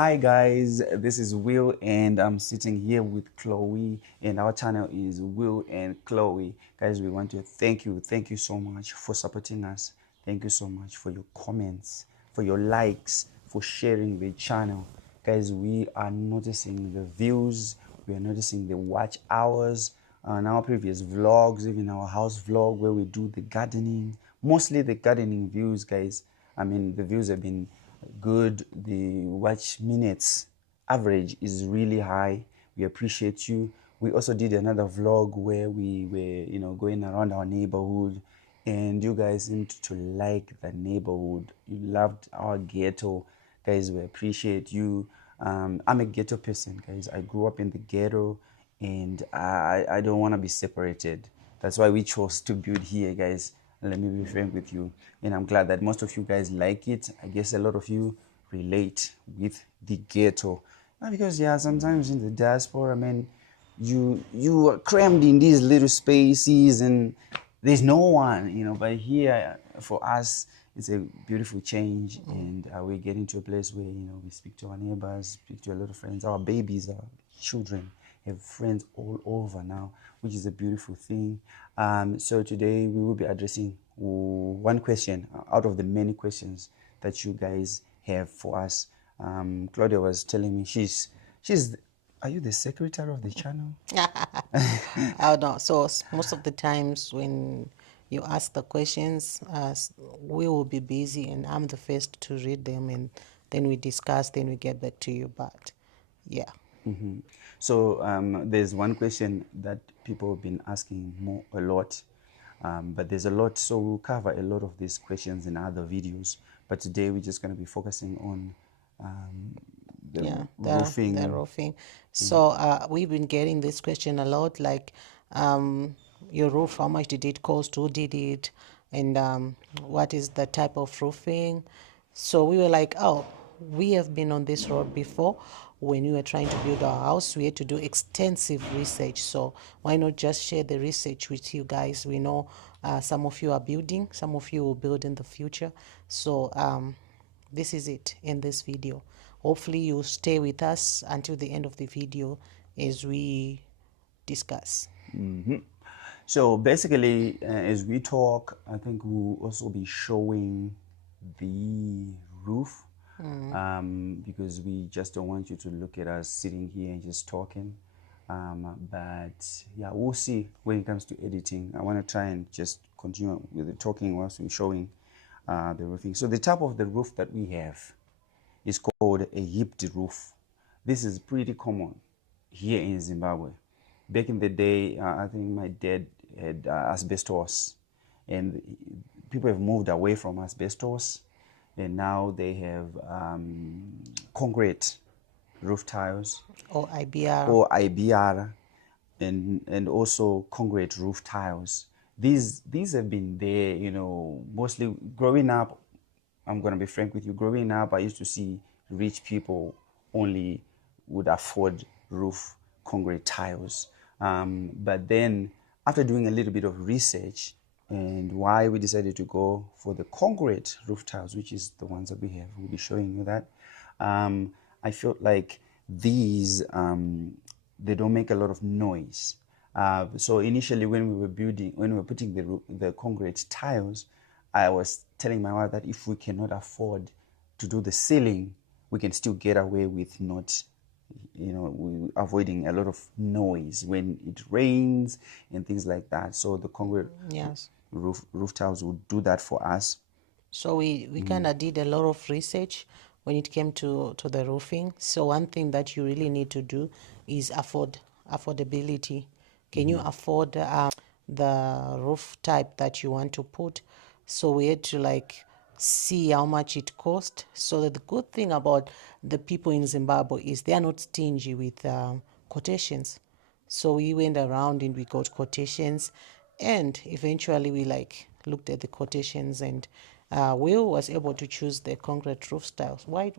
Hi guys, this is Will and I'm sitting here with Khloe and our channel is Will and Khloe. Guys, we want to thank you so much for supporting us. Thank you so much for your comments, for your likes, for sharing the channel. Guys, we are noticing the views, we are noticing the watch hours on our previous vlogs, even our house vlog where we do the gardening, mostly the gardening views, guys. I mean, the views have been good. The watch minutes average is really high. We appreciate you. We also did another vlog where we were, going around our neighborhood, and you guys seemed to like the neighborhood. You loved our ghetto, guys. We appreciate you. I'm a ghetto person, guys. I grew up in the ghetto, and I don't want to be separated. That's why we chose to build here, guys. Let me be frank with you, and I'm glad that most of you guys like it. I guess a lot of you relate with the ghetto. Because yeah, sometimes in the diaspora, man, you are crammed in these little spaces and there's no one, but here for us it's a beautiful change. And we're getting to a place where we speak to our neighbors, speak to a lot of friends. Our babies, our children have friends all over now, which is a beautiful thing. So today we will be addressing one question out of the many questions that you guys have for us. Claudia was telling me she's are you the secretary of the channel? I don't know. So most of the times when you ask the questions, we will be busy and I'm the first to read them, and then we discuss, then we get back to you. But yeah. So there's one question that people have been asking a lot, but there's a lot, so we'll cover a lot of these questions in other videos. But today we're just going to be focusing on the Yeah, roofing. the roofing. So we've been getting this question a lot, like your roof, how much did it cost, who did it, and what is the type of roofing. So we were like, oh, we have been on this road before. When we were trying to build our house, we had to do extensive research. So why not just share the research with you guys? We know some of you are building, some of you will build in the future. So this is it in this video. Hopefully you stay with us until the end of the video as we discuss. So basically, as we talk, I think we'll also be showing the roof, because we just don't want you to look at us sitting here and just talking. But yeah, we'll see when it comes to editing. I want to try and just continue with the talking whilst we're showing the roofing. So the type of the roof that we have is called a hipped roof. This is pretty common here in Zimbabwe. Back in the day, I think my dad had asbestos, and people have moved away from asbestos, and now they have concrete roof tiles Or IBR. or IBR, and also concrete roof tiles. These have been there, mostly growing up. I'm going to be frank with you. Growing up, I used to see rich people only would afford roof concrete tiles. But then, after doing a little bit of research, and why we decided to go for the concrete roof tiles, which is the ones that we have, we'll be showing you that. I felt like these, they don't make a lot of noise. So initially, when we were putting the concrete tiles, I was telling my wife that if we cannot afford to do the ceiling, we can still get away with not, avoiding a lot of noise when it rains and things like that. So the concrete Yes. roof tiles would do that for us. So we kind of did a lot of research when it came to the roofing. So one thing that you really need to do is affordability. Can you afford the roof type that you want to put? So we had to see how much it cost. So the good thing about the people in Zimbabwe is they are not stingy with quotations. So we went around and we got quotations, and eventually we looked at the quotations, and Will was able to choose the concrete roof styles. Why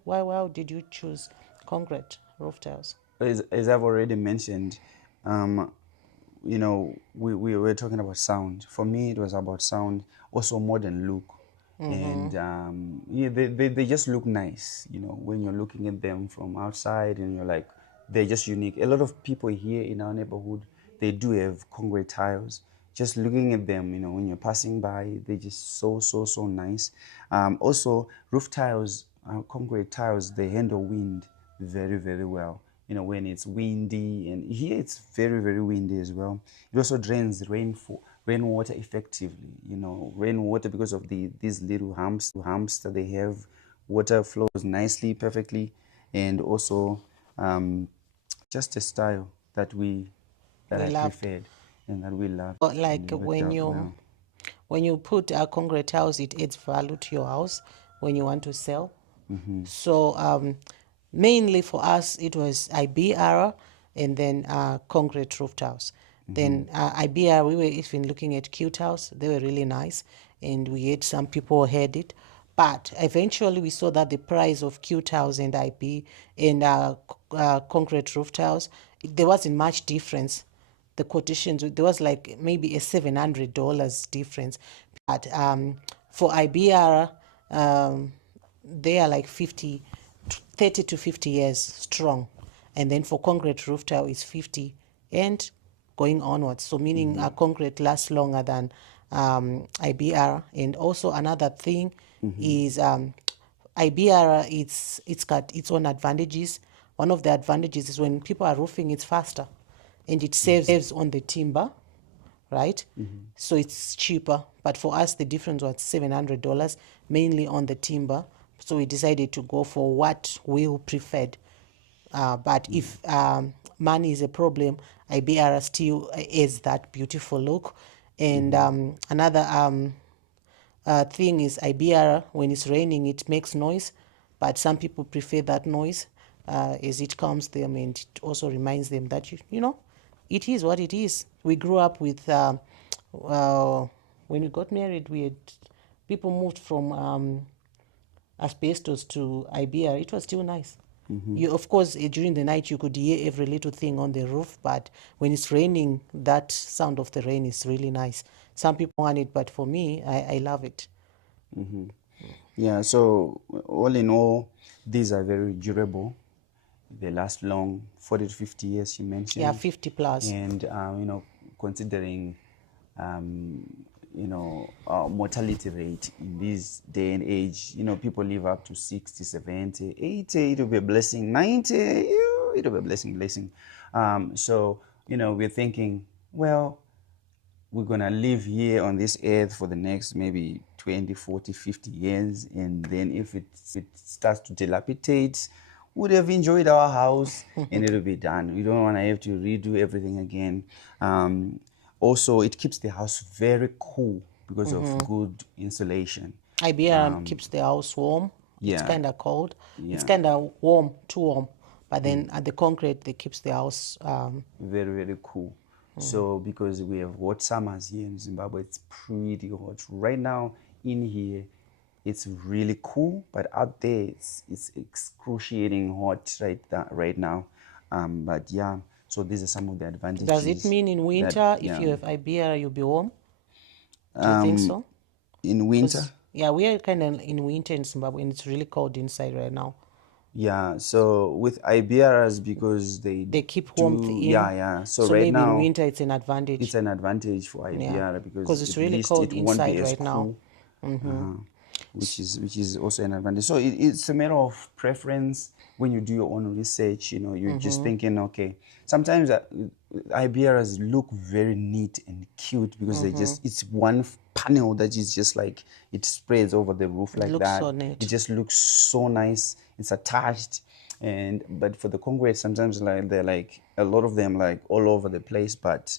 did you choose concrete roof tiles? As I've already mentioned, we were talking about sound. For me, it was about sound, also modern look. and yeah, they just look nice, when you're looking at them from outside, and you're like, they're just unique. A lot of people here in our neighborhood, they do have concrete tiles. Just looking at them, when you're passing by, they're just so nice. Also, roof tiles, concrete tiles, they handle wind very well. When it's windy, and here it's very windy as well. It also drains rainwater effectively. Rainwater, because of these little humps that they have, water flows nicely, perfectly, and also just a style that We I loved. preferred and that we loved, But and like it worked out well. when you put a concrete house, it adds value to your house when you want to sell. So mainly for us, it was IBR and then concrete roof tiles. Then IBR, we were even looking at Q tiles. They were really nice, and we had some people had it. But eventually, we saw that the price of Q tiles and IB and concrete roof tiles, there wasn't much difference. The quotations, there was like maybe a $700 difference. But for IBR, they are like 30 to 50 years strong. And then for concrete roof tile, it's 50 and going onwards. So meaning concrete lasts longer than IBR. And also another thing is IBR, it's got its own advantages. One of the advantages is when people are roofing, it's faster and it saves on the timber, right? So it's cheaper. But for us, the difference was $700, mainly on the timber. So we decided to go for what we preferred. But if money is a problem, IBR still is that beautiful look. And another thing is IBR, when it's raining, it makes noise, but some people prefer that noise as it calms them, and it also reminds them that, it is what it is. We grew up with, when we got married, we had people moved from asbestos to IBR. It was still nice. You, of course, during the night you could hear every little thing on the roof, but when it's raining, that sound of the rain is really nice. Some people want it, but for me, I love it. Yeah, so all in all, these are very durable. They last long, 40 to 50 years, you mentioned. Yeah, 50 plus. And, considering, mortality rate in this day and age, people live up to 60, 70, 80, it'll be a blessing, 90, it'll be a blessing. So, we're thinking, well, we're going to live here on this earth for the next maybe 20, 40, 50 years. And then if it starts to dilapidate, would have enjoyed our house and it'll be done. We don't want to have to redo everything again. Also, it keeps the house very cool because of good insulation. IBR keeps the house warm. It's Yeah. kind of cold. It's Yeah. kind of warm, too warm. But then at the concrete, it keeps the house. Very cool. So because we have hot summers here in Zimbabwe, it's pretty hot right now. In here, it's really cool, but out there it's excruciating hot right now. But yeah, so these are some of the advantages. Does it mean in winter, if you have IBR, you'll be warm? Do you think so? in winter? Yeah, we are kind of in winter in Zimbabwe, and it's really cold inside right now. Yeah, so with IBRs, because they keep warmth in. Yeah. So right maybe now in winter it's an advantage. it's an advantage for IBR because it's at really least cold it won't be inside as right now. cool. Which is also an advantage. So it's a matter of preference. When you do your own research, you're just thinking, okay. Sometimes IBRs look very neat and cute because it's one panel that is just like it spreads over the roof like looks that. so neat. It just looks so nice. It's attached, but for the concrete, sometimes like they're like a lot of them like all over the place. But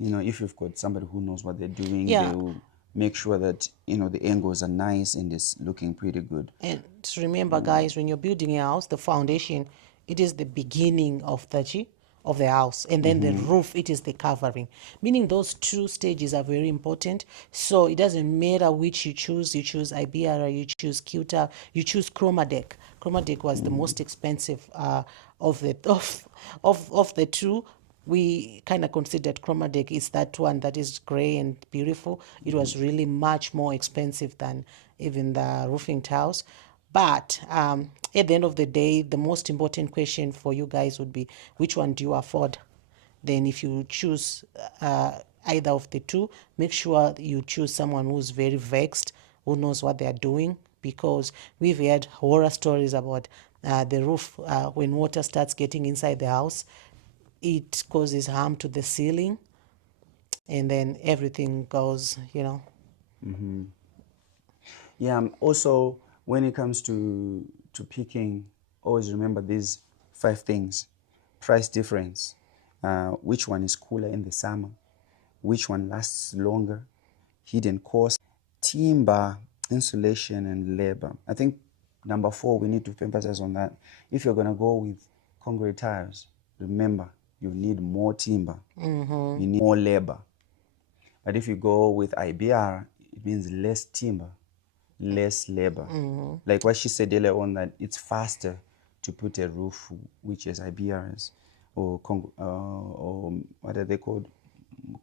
if you've got somebody who knows what they're doing, Yeah. they will make sure that the angles are nice and it's looking pretty good. And remember, guys, when you're building a house, the foundation, it is the beginning of the house, and then the roof, it is the covering. Meaning those two stages are very important. So it doesn't matter which you choose. You choose IBR, you choose Qta, you choose Chromadeck. Chromadeck was the most expensive of the two. we kind of considered chroma deck is that one that is gray and beautiful. It was really much more expensive than even the roofing tiles. But at the end of the day, the most important question for you guys would be, which one do you afford? Then if you choose either of the two, make sure you choose someone who's very vexed, who knows what they're doing, because we've heard horror stories about the roof when water starts getting inside the house. It causes harm to the ceiling, and then everything goes, Yeah, also when it comes to picking, always remember these 5 things: price difference, which one is cooler in the summer, which one lasts longer, hidden cost, timber, insulation, and labor. I think number 4, we need to emphasize on that. If you're gonna go with concrete tiles, remember you need more timber, you need more labor. But if you go with IBR, it means less timber, less labor. Like what she said earlier on, that it's faster to put a roof which is IBRs or what are they called?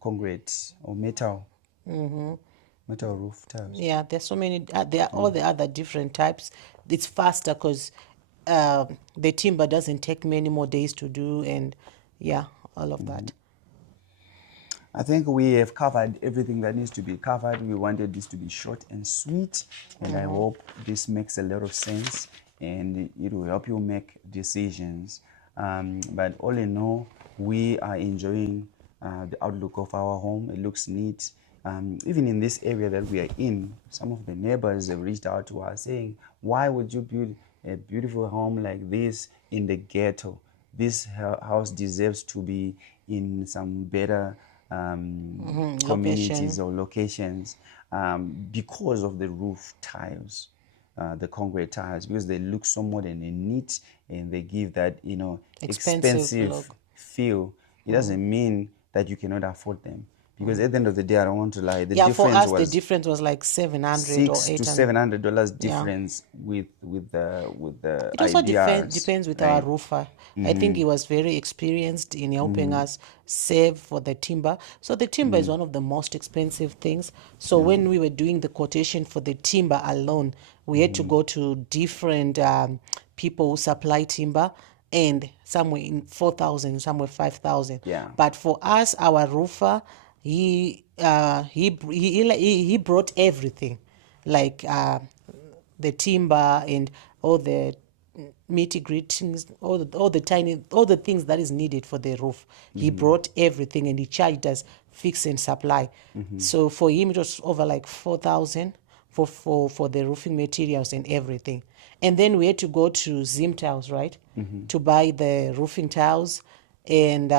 Concrete or metal. Metal roof tiles. Yeah, there's so many. There are all the other different types. It's faster because the timber doesn't take many more days to do, and yeah, all of that. I think we have covered everything that needs to be covered. We wanted this to be short and sweet, and I hope this makes a lot of sense and it will help you make decisions. But all in all, we are enjoying the outlook of our home. It looks neat. Even in this area that we are in, some of the neighbors have reached out to us saying, why would you build a beautiful home like this in the ghetto? This house deserves to be in some better communities or locations because of the roof tiles, the concrete tiles, because they look so modern and neat, and they give that expensive feel. It doesn't mean that you cannot afford them, because at the end of the day, I don't want to lie, the difference for us, was the difference was like $700 or $800 to $700 difference with the It also IBRs, depends with right? our roofer. I think he was very experienced in helping us save for the timber. So the timber is one of the most expensive things. So when we were doing the quotation for the timber alone, we had to go to different people who supply timber, and somewhere in 4,000, somewhere 5,000. Yeah. But for us, our roofer, he brought everything, like the timber and all the nitty-gritty, all the things that is needed for the roof. He brought everything, and he charged us fix and supply. So for him, it was over like 4,000 for the roofing materials and everything. And then we had to go to ZIM tiles, right, to buy the roofing tiles and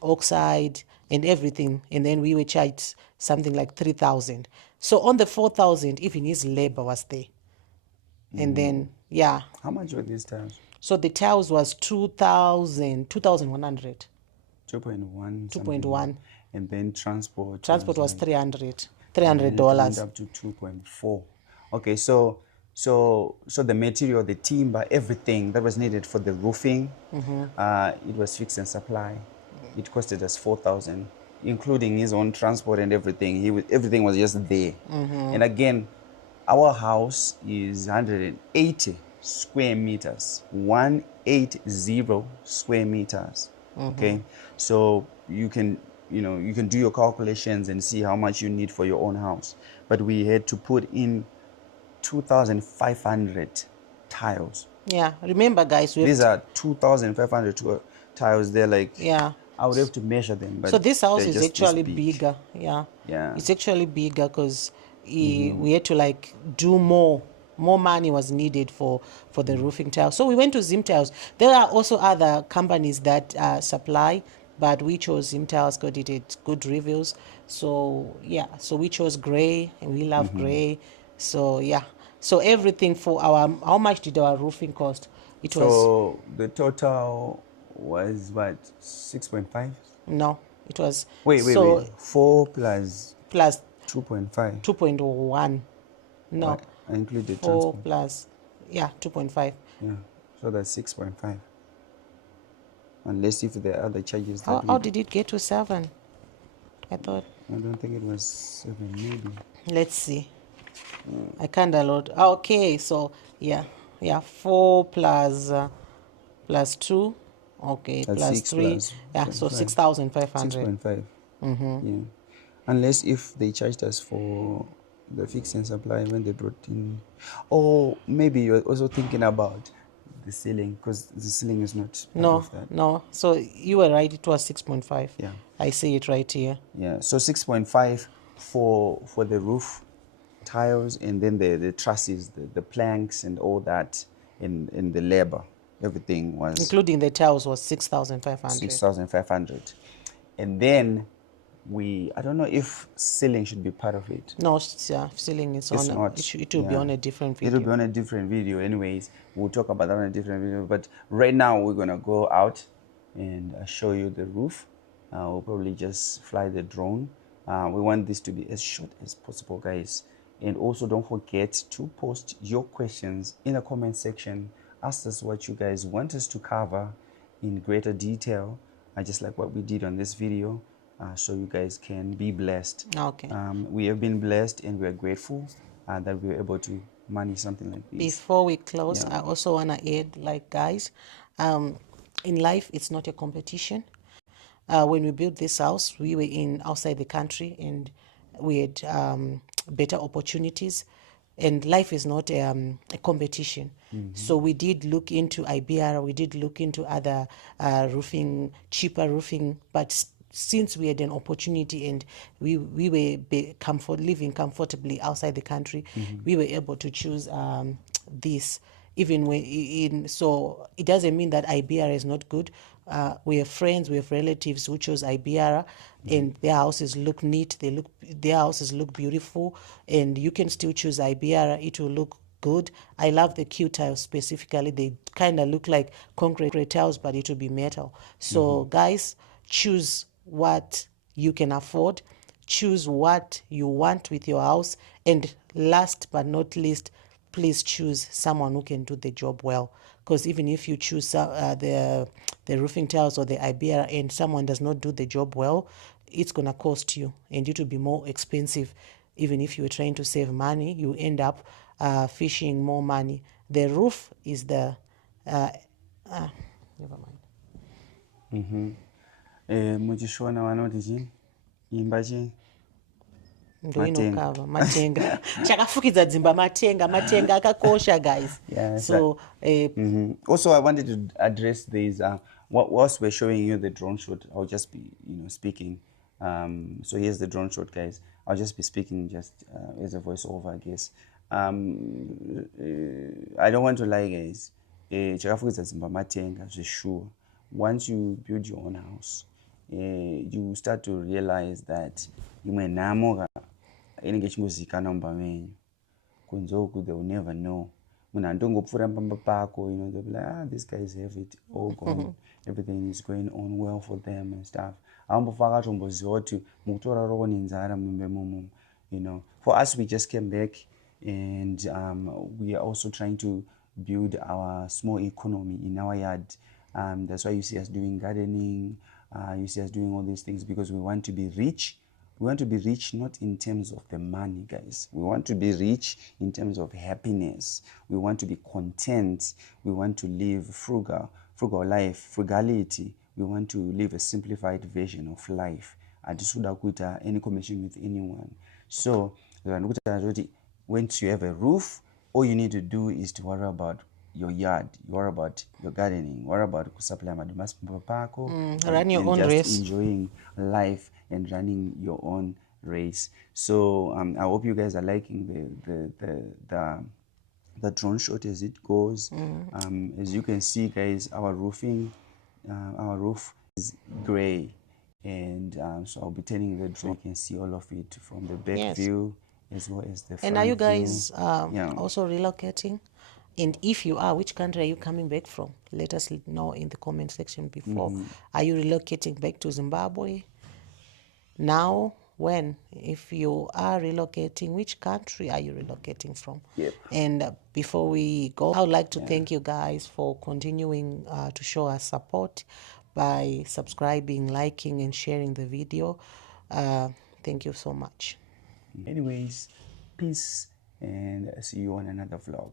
oxide and everything. And then we were charged something like 3,000. So on the 4,000, even his labor was there. And then, yeah. How much were these tiles? So the tiles was 2,100. 2.1. 2.1. And then transport. Transport was like, $300. and then it went $300. up to 2.4. Okay, so the material, the timber, everything that was needed for the roofing, it was fixed and supply. It costed us 4,000, including his own transport and everything. Everything was just there. And again, our house is 180 square meters, 180 square meters. Okay, so you can do your calculations and see how much you need for your own house. But we had to put in 2,500 tiles. Yeah, remember, guys, These are 2,500 tiles. They're like, yeah. I would have to measure them. But So this house they're is just this actually big. bigger. Yeah. Yeah. It's actually bigger because we had to like do more. More money was needed for the roofing tiles. So we went to ZIM tiles. There are also other companies that supply, but we chose ZIM tiles because it had good reviews. So yeah, so we chose gray, and we love gray. So yeah, so everything for how much did our roofing cost? It was So the total was what, 6.5? no, it was Wait. 4 plus plus 2.5. 2.1. No, Right, I included 4 transport. plus 2.5. Yeah, so that's 6.5. unless if there are other charges that How did it get to 7? I thought, I don't think it was 7, maybe. let's see. I kind of load. Okay, so yeah, 4 plus 2, okay, That's plus 6 3, plus yeah, point so 5. 6,500. 6.5. Yeah. Unless if they charged us for the fix and supply when they brought in. Or maybe you're also thinking about the ceiling, because the ceiling is not part No, of that. no. So you were right. It was 6.5. Yeah. I see it right here. Yeah. So 6.5 for the roof tiles, and then the trusses, the planks and all that, in the labor. Everything was Including the tiles was 6,500. 6,500. And then I don't know if ceiling should be part of it. No, ceiling is It's on. not. It will be on a different It'll be video. on a different video anyways. We'll talk about that on a different video. But right now we're gonna go out and show you the roof. We'll probably just fly the drone. We want this to be as short as possible, guys. And also don't forget to post your questions in the comment section. Ask us what you guys want us to cover in greater detail, just like what we did on this video, so you guys can be blessed. Okay. We have been blessed and we are grateful that we were able to manage something like this. Before we close, Yeah. I also want to add, like, guys, in life, it's not a competition. When we built this house, we were outside the country, and we had better opportunities. And life is not a competition. So we did look into IBR, we did look into other roofing, cheaper roofing, but since we had an opportunity and we were living comfortably outside the country, we were able to choose this. Even when so it doesn't mean that IBR is not good. We have friends, we have relatives who chose IBR, and their houses look neat. Their houses look beautiful, and you can still choose IBR. It will look good. I love the Q tiles specifically. They kind of look like concrete tiles, but it will be metal. So guys, choose what you can afford. Choose what you want with your house, and last but not least, please choose someone who can do the job well. Because even if you choose the roofing tiles or the IBR and someone does not do the job well, it's going to cost you, and it will be more expensive. Even if you were trying to save money, you end up fishing more money. The roof is the never mind. Muchishona vanoti chii imba chii Ndoinokava matenga chakafukidza dzimba matenga akakosha, guys. Yeah, So also I wanted to address these whilst we're showing you the drone shot, I'll just be speaking. So here's the drone shot, guys. I'll just be speaking just as a voiceover, I guess. I don't want to lie, guys. Chakafukidza dzimba matenga sure. Once you build your own house, you start to realize that imwe nhamo inenge ichingozikana mumba menyu kunze uku they will never know. Munhu andongopfuura pamba pako, they'll be like, these guys have it all gone. Everything is going on well for them and stuff. Hambofa akatomboziva kuti mukutora roko nenzara mumbe mumu. For us, we just came back, and we are also trying to build our small economy in our yard. That's why you see us doing gardening, you see us doing all these things, because we want to be rich. We want to be rich not in terms of the money, guys. We want to be rich in terms of happiness. We want to be content. We want to live frugal life, frugality. We want to live a simplified version of life. Hatisuda kuita any commission with anyone. So once you have a roof, all you need to do is to worry about your yard, you worry about your gardening, worry about supply madomasi pako, run your own just race, enjoying life and running your own race. So I hope you guys are liking the drone shot as it goes. As you can see, guys, our roof is gray, and so I'll be turning the drone. You can see all of it from the back view as well as the front. And are you guys also relocating? And if you are, which country are you coming back from? Let us know in the comment section before. Are you relocating back to Zimbabwe? Now, when? If you are relocating, which country are you relocating from? Yep. And before we go, I would like to thank you guys for continuing to show us support. by subscribing, liking, and sharing the video. Thank you so much. Anyways, peace and see you on another vlog.